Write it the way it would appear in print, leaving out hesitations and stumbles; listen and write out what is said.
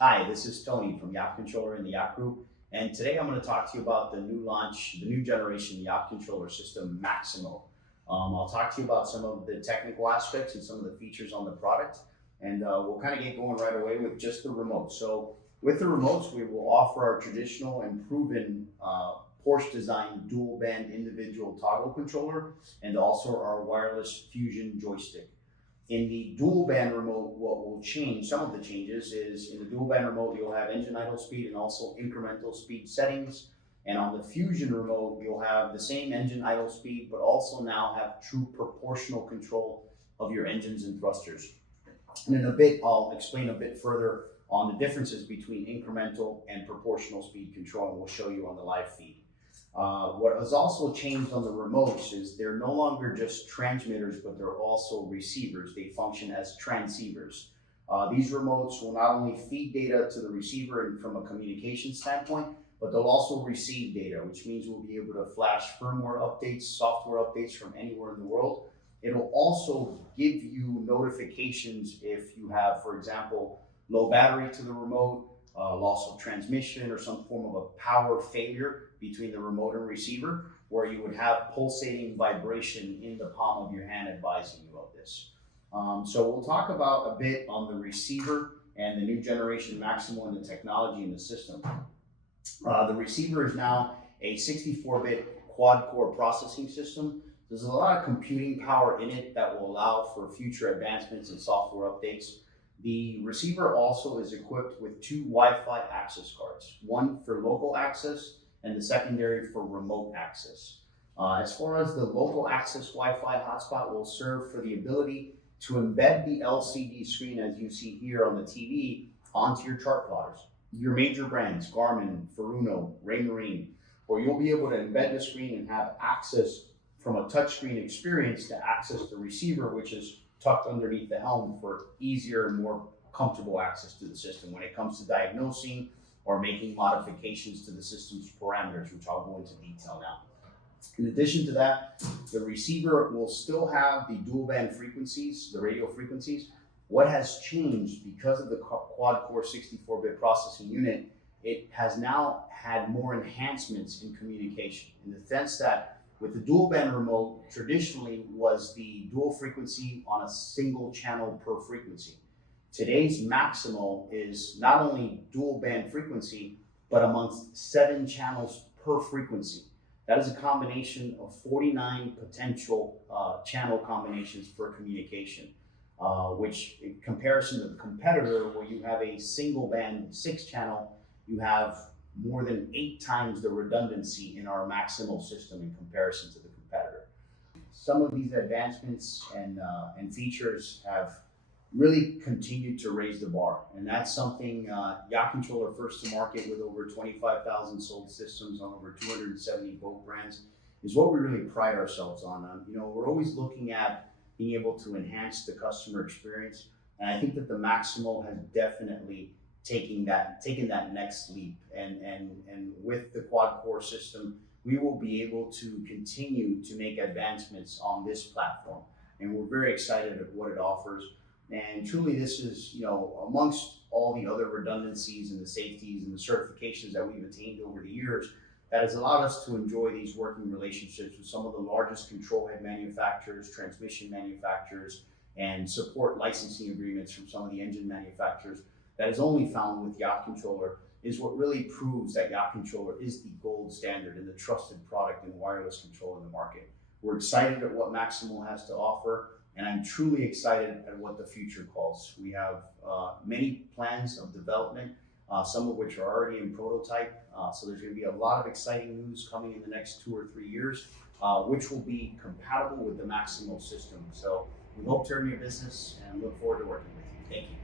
Hi, this is Tony from Yacht Controller in the Yacht Group, and today I'm going to talk to you about the new generation Yacht Controller System, Maximo. I'll talk to you about some of the technical aspects and some of the features on the product, and we'll kind of get going right away with just the remote. So with the remotes, we will offer our traditional and proven Porsche design dual band individual toggle controller and also our wireless fusion joystick. In the dual band remote, what will change, some of the changes is in the dual band remote, you'll have engine idle speed and also incremental speed settings. And on the fusion remote, you'll have the same engine idle speed, but also now have true proportional control of your engines and thrusters. And in a bit, I'll explain a bit further on the differences between incremental and proportional speed control, and we'll show you on the live feed. What has also changed on the remotes is they're no longer just transmitters, but they're also receivers. They function as transceivers. These remotes will not only feed data to the receiver and from a communication standpoint, but they'll also receive data, which means we'll be able to flash firmware updates, software updates from anywhere in the world. It'll also give you notifications if you have, for example, low battery to the remote, loss of transmission, or some form of a power failure between the remote and receiver, where you would have pulsating vibration in the palm of your hand advising you of this. So we'll talk about a bit on the receiver and the new generation Maximo and the technology in the system. The receiver is now a 64-bit quad-core processing system. There's a lot of computing power in it that will allow for future advancements and software updates. The receiver also is equipped with two Wi-Fi access cards, one for local access and the secondary for remote access. As far as the local access Wi-Fi hotspot will serve for the ability to embed the LCD screen, as you see here on the TV, onto your chart plotters. Your major brands, Garmin, Furuno, Raymarine, where you'll be able to embed the screen and have access from a touchscreen experience to access the receiver, which is tucked underneath the helm for easier and more comfortable access to the system when it comes to diagnosing or making modifications to the system's parameters, which I'll go into detail now. In addition to that, the receiver will still have the dual band frequencies, the radio frequencies. What has changed because of the quad-core 64-bit processing unit, it has now had more enhancements in communication, in the sense that with the dual band remote, traditionally was the dual frequency on a single channel per frequency. Today's Maximo is not only dual band frequency, but amongst 7 channels per frequency. That is a combination of 49 potential channel combinations for communication, which in comparison to the competitor, where you have a single band 6 channel, you have more than 8 times the redundancy in our Maximo system in comparison to the competitor. Some of these advancements and features have really continued to raise the bar, and that's something Yacht Controller, first to market with over 25,000 sold systems on over 270 boat brands, is what we really pride ourselves on. We're always looking at being able to enhance the customer experience, and I think that the Maximo has definitely taking that next leap, and with the quad core system, we will be able to continue to make advancements on this platform, and we're very excited at what it offers. And truly, this is, amongst all the other redundancies and the safeties and the certifications that we've attained over the years, that has allowed us to enjoy these working relationships with some of the largest control head manufacturers, transmission manufacturers, and support licensing agreements from some of the engine manufacturers. That is only found with Yacht Controller, is what really proves that Yacht Controller is the gold standard and the trusted product in wireless control in the market. We're excited at what Maximo has to offer, and I'm truly excited at what the future calls. We have many plans of development, some of which are already in prototype. So there's going to be a lot of exciting news coming in the next 2 or 3 years, which will be compatible with the Maximo system. So we hope to earn your business and look forward to working with you. Thank you.